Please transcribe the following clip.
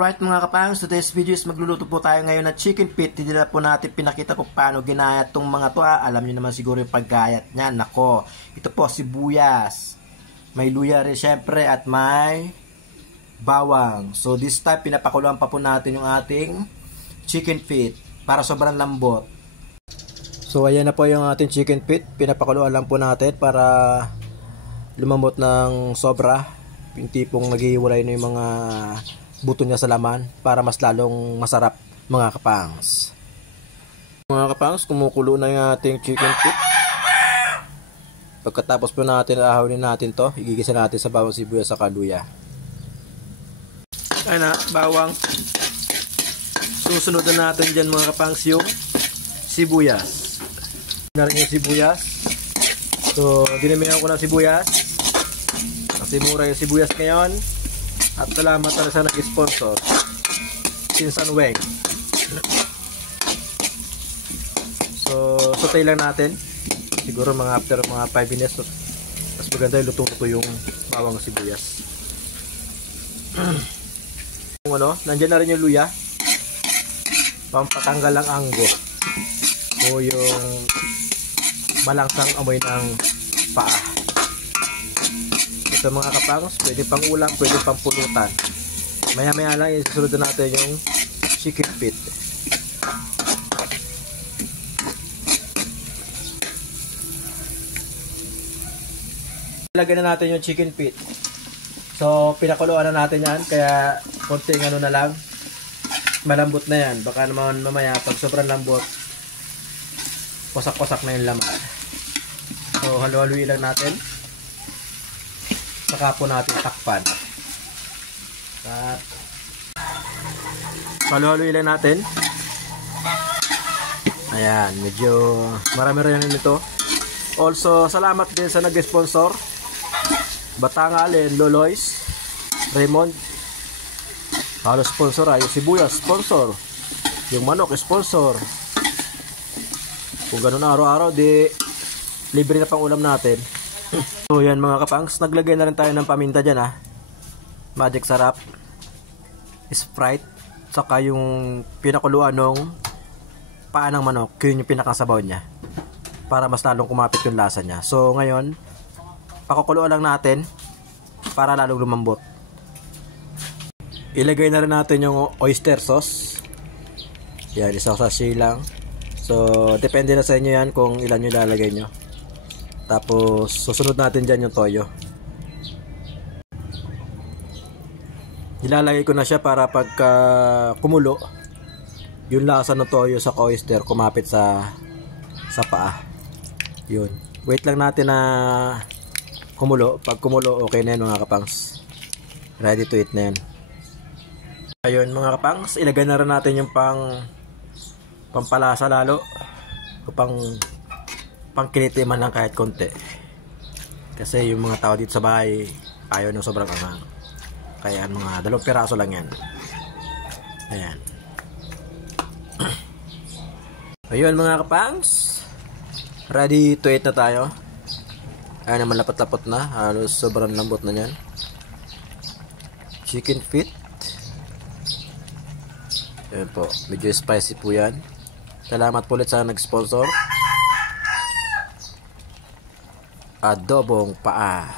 Alright mga kapangs, today's video is magluluto po tayo ngayon ng chicken feet. Hindi na po natin pinakita kung paano ginayat tong mga to. Alam niyo naman siguro yung paggayat niya. Nako, ito po sibuyas. May luya rin syempre at may bawang. So this time pinapakuluan pa po natin yung ating chicken feet para sobrang lambot. So ayan na po yung ating chicken feet. Pinapakuluan lang po natin para lumambot ng sobra. Yung tipong naghihiwalay na yung mga buto niya sa laman para mas lalong masarap mga kapangs. Mga kapangs, kumukulo na yung ating chicken feet. Pagkatapos po natin ahawin natin to, igigisa natin sa bawang sibuyas sa kaluya. Ayan na, bawang. Susunod na natin dyan mga kapangs yung sibuyas. Narin yung sibuyas. So, dinamihan ko ng sibuyas. Kasi mura yung sibuyas ngayon. At salamat na sa nag-sponsor, Sinsan Weng. So, sautay lang natin. Siguro mga after mga 5 minutes. Mas maganda yung lutong-luto yung bawang sibuyas. Nandiyan na rin yung luya. Pampatanggal ang anggo. O yung malangsang amoy ng paa. Ito mga kapangs, pwede pang ulam, pwede pang pulutan. Maya-maya lang isusunod natin yung chicken feet. Ilagay na natin yung chicken feet. So, pinakuluan na natin yan, kaya konting ano na lang, malambot na yan. Baka naman mamaya, pag sobrang lambot, wasak-wasak na yung laman. So, halo-haluin lang natin. Saka po natin takpan. At halo-haluin lang natin. Ayan, medyo marami rin nito. Also, salamat din sa nag-sponsor. Batangalin, Loloy's, Raymond. Halos sponsor ay yung sibuyas, sponsor. Yung manok, sponsor. Kung ganun araw-araw, di libre na pang ulam natin. So yan mga kapangs, naglagay na rin tayo ng paminta dyan ha. Magic sarap, Sprite, saka yung pinakuluan ng paa ng manok, yun yung pinakasabaw niya para mas lalong kumapit yung lasa niya. So ngayon, pakukuluan lang natin para lalong lumambot. Ilagay na rin natin yung oyster sauce. Yan, isang sachet lang. So depende na sa inyo yan kung ilan yung lalagay nyo. Tapos, susunod natin dyan yung toyo. Ilalagay ko na siya para pagka kumulo, yung lasa ng toyo sa oyster kumapit sa paa. Yun. Wait lang natin na kumulo. Pag kumulo, okay na yun mga kapangs. Ready to eat na yun. Ayun mga kapangs, ilagay na rin natin yung pampalasa lalo. O pangkiliti man lang kahit konti. Kasi yung mga tao dito sa bahay ayaw ng sobrang anghang. Kaya mga 2 piraso lang yan. Ayan. Ayun mga kapangs, ready to eat na tayo. Ayan naman, lapot-lapot na. Halos sobrang lambot na yan. Chicken feet. Ayan po, medyo spicy po yan. Salamat po ulit sa nag-sponsor. Adobong paa.